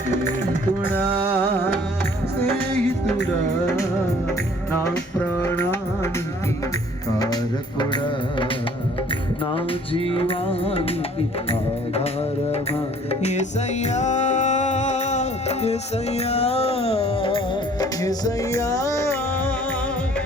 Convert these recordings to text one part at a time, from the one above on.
స్నేహితుడా స్నేహితుడా నా ప్రాణానికి కారకుడా నా జీవానికి ఆధారమా ఎసయ్యా ఎసయ్యా ఎసయ్యా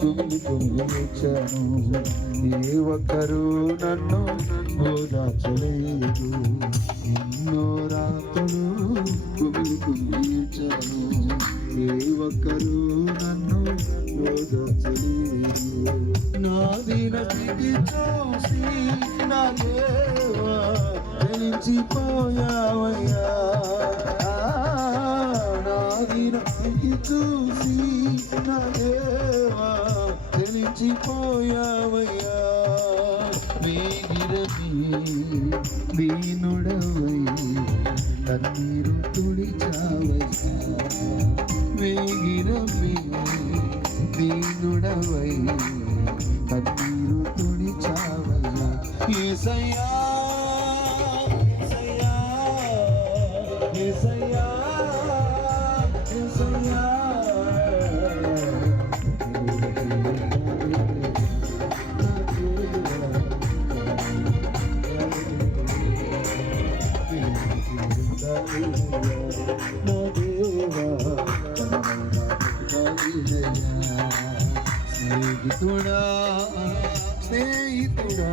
తుమ్మి తుమ్మిచ్చాను ఏ ఒక్కరూ నన్ను ఓదాచలేదు ఎన్నో రాత్రులు కుమిలి కుమిల్చాను ఏ ఒక్కరూ నన్ను ఓదాచలేదు నా దినతికి చూసి నా దేవా తెలిసిపోయావయ్యా నా దినతికి చూసి నా దేవా తెలిసిపోయావయ్యా వేగిరవి వీనుడవై కన్నీరు తుడిచావయ్యా. వేగిరవి వీనుడవై కన్నీరు తుడిచావయ్యా. ఏసయ్యా స్నేహితుడా స్నేహితుడా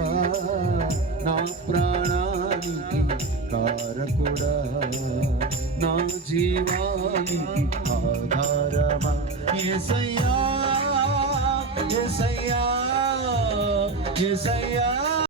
నా ప్రాణానికి కారకుడా నా జీవానికి ఆధారమా? ఎసయ్యా ఎసయ్యా ఎసయ్యా